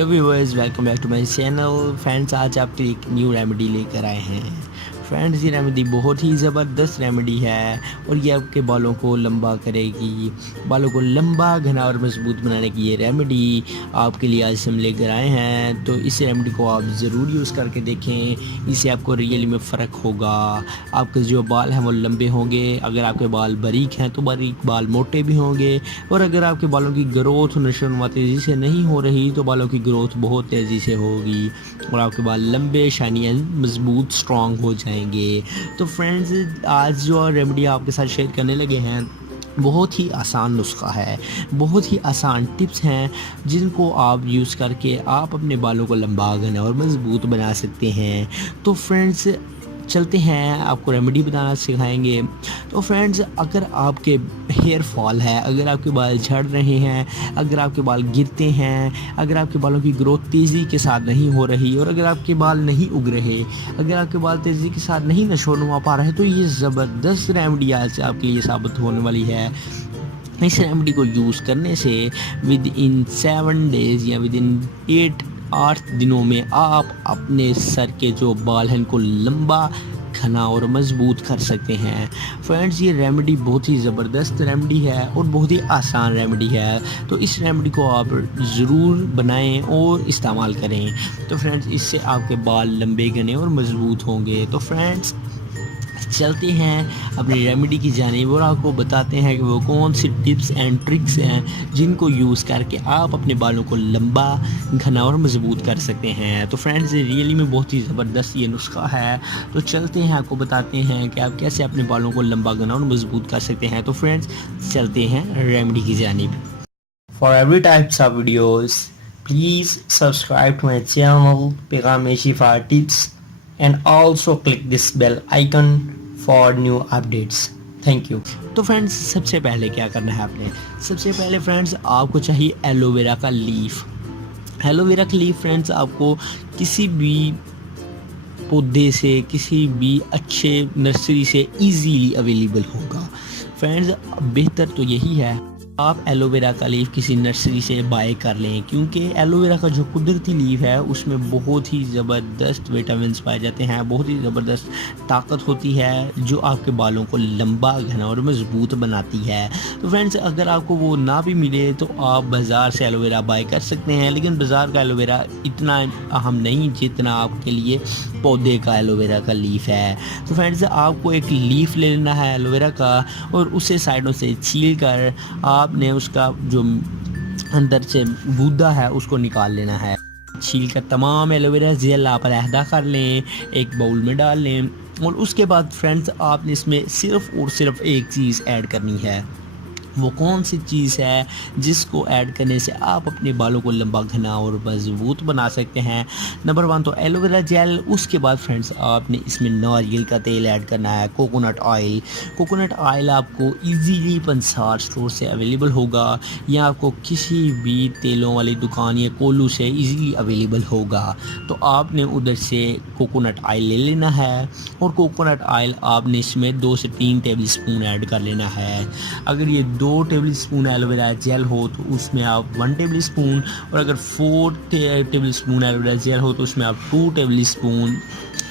Hello viewers, welcome back to my channel. Friends, आज आपके लिए एक न्यू रेमेडी लेकर आए हैं। फ्रेंड्स, ये रेमेडी बहुत ही ज़बरदस्त रेमेडी है और ये आपके बालों को लंबा करेगी। बालों को लंबा, घना और मजबूत बनाने की ये रेमेडी आपके लिए आज हम लेकर आए हैं। तो इस रेमेडी को आप ज़रूर यूज़ करके देखें, इससे आपको रियली में फ़र्क होगा। आपके जो बाल हैं वो लंबे होंगे। अगर आपके बाल बारीक हैं तो बारीक बाल मोटे भी होंगे, और अगर आपके बालों की ग्रोथ नशोनुमा तेज़ी से नहीं हो रही तो बालों की ग्रोथ बहुत तेज़ी से होगी और आपके बाल लंबे, शाइनी एंड मजबूत, स्ट्रॉन्ग हो जाएंगे। तो फ्रेंड्स, आज जो रेमेडी आपके साथ शेयर करने लगे हैं बहुत ही आसान नुस्खा है, बहुत ही आसान टिप्स हैं जिनको आप यूज़ करके आप अपने बालों को लंबा, घना और मजबूत बना सकते हैं। तो फ्रेंड्स, चलते हैं, आपको रेमेडी बनाना सिखाएंगे। तो फ्रेंड्स, अगर आपके हेयर फॉल है, अगर आपके बाल झड़ रहे हैं, अगर आपके बाल गिरते हैं, अगर आपके बालों की ग्रोथ तेज़ी के साथ नहीं हो रही और अगर आपके बाल नहीं उग रहे, अगर आपके बाल तेज़ी के साथ नहीं नशोनुमा पा रहे, तो ये ज़बरदस्त रेमेडी आज आपके लिए साबित होने वाली है। इस रेमेडी को यूज़ करने से विद इन 7 डेज़ या विद इन 8 दिनों में आप अपने सर के जो बाल हैं उनको लंबा, घना और मजबूत कर सकते हैं। फ्रेंड्स, ये रेमेडी बहुत ही ज़बरदस्त रेमेडी है और बहुत ही आसान रेमेडी है। तो इस रेमेडी को आप ज़रूर बनाएं और इस्तेमाल करें। तो फ्रेंड्स, इससे आपके बाल लंबे, घने और मजबूत होंगे। तो फ्रेंड्स, चलते हैं अपनी रेमेडी की जानिब और आपको बताते हैं कि वो कौन सी टिप्स एंड ट्रिक्स हैं जिनको यूज़ करके आप अपने बालों को लंबा, घना और मजबूत कर सकते हैं। तो फ्रेंड्स, रियली में बहुत ही ज़बरदस्त ये नुस्खा है। तो चलते हैं, आपको बताते हैं कि आप कैसे अपने बालों को लंबा, घना और मजबूत कर सकते हैं। तो फ्रेंड्स, चलते हैं रेमेडी की जानिब। For every types of videos, please subscribe to my channel Pegame Shifa Tips and also click this bell icon for new updates. Thank you. तो फ्रेंड्स, सबसे पहले क्या करना है आपने? सबसे पहले फ्रेंड्स, आपको चाहिए एलोवेरा का लीफ। एलोवेरा का लीफ फ्रेंड्स आपको किसी भी पौधे से, किसी भी अच्छे नर्सरी से इजीली अवेलेबल होगा। फ्रेंड्स, बेहतर तो यही है आप एलोवेरा का लीफ किसी नर्सरी से बाय कर लें, क्योंकि एलोवेरा का जो कुदरती लीफ है उसमें बहुत ही ज़बरदस्त विटामिन्स पाए जाते हैं, बहुत ही ज़बरदस्त ताकत होती है जो आपके बालों को लंबा, घना और मजबूत बनाती है। तो फ्रेंड्स, अगर आपको वो ना भी मिले तो आप बाज़ार से एलोवेरा बाय कर सकते हैं, लेकिन बाज़ार का एलोवेरा इतना अहम नहीं जितना आपके लिए पौधे का एलोवेरा का लीफ है। तो फ्रेंड्स, आपको एक लीफ ले लेना है एलोवेरा का और उसे साइडों से छील कर आपने उसका जो अंदर से गूदा है उसको निकाल लेना है। छील कर तमाम एलोवेरा जेल आप अलहदा कर लें, एक बाउल में डाल लें और उसके बाद फ्रेंड्स, आपने इसमें सिर्फ़ और सिर्फ एक चीज़ ऐड करनी है। वो कौन सी चीज़ है जिसको ऐड करने से आप अपने बालों को लंबा, घना और मजबूत बना सकते हैं? नंबर 1 तो एलोवेरा जेल। उसके बाद फ्रेंड्स, आपने इसमें नारियल का तेल ऐड करना है, कोकोनट ऑयल। कोकोनट ऑयल आपको इजीली पंसार स्टोर से अवेलेबल होगा या आपको किसी भी तेलों वाली दुकान या कोल्हू से इजीली अवेलेबल होगा। तो आपने उधर से कोकोनट ऑयल ले लेना है और कोकोनट ऑयल आपने इसमें 2 से 3 टेबल स्पून ऐड कर लेना है। अगर ये 2 टेबल स्पून एलोवेरा जेल हो तो उसमें आप 1 टेबल स्पून, और अगर 4 टेबल स्पून एलोवेरा जेल हो तो उसमें आप 2 table spoon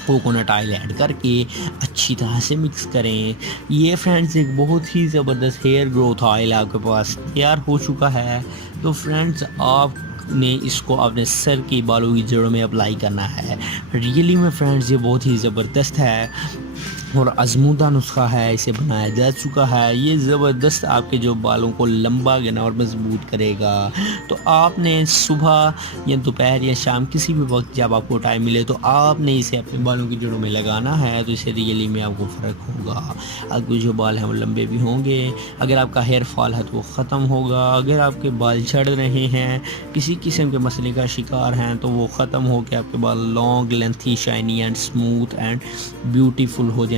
coconut oil add करके अच्छी तरह से मिक्स करें। ये फ्रेंड्स, एक बहुत ही ज़बरदस्त हेयर ग्रोथ ऑयल आपके पास तैयार हो चुका है। तो फ्रेंड्स, आपने इसको अपने सर की बालों की जड़ों में अप्लाई करना है। रियली में फ्रेंड्स, ये बहुत ही ज़बरदस्त है और आजमूदा नुस्खा है, इसे बनाया जा चुका है। ये ज़बरदस्त आपके जो बालों को लंबा, घना और मजबूत करेगा। तो आपने सुबह या दोपहर या शाम किसी भी वक्त जब आपको टाइम मिले तो आपने इसे अपने बालों की जड़ों में लगाना है। तो इससे रियली में आपको फ़र्क होगा। आपके जो बाल हैं वो लंबे भी होंगे। अगर आपका हेयर फॉल है तो वो ख़त्म होगा। अगर आपके बाल झड़ रहे हैं, किसी किस्म के मसले का शिकार हैं, तो वो ख़त्म हो के आपके बाल long, lengthy, shiny and smooth and beautiful हो जाएंगे।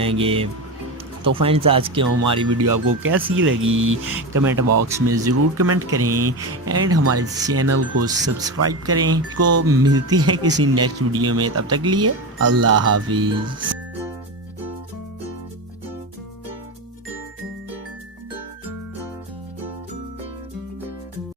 तो फ्रेंड्स, आज की हमारी वीडियो आपको कैसी लगी कमेंट बॉक्स में ज़रूर कमेंट करें एंड हमारे चैनल को सब्सक्राइब करें। को मिलती है किसी नेक्स्ट वीडियो में, तब तक के लिए अल्लाह हाफिज़।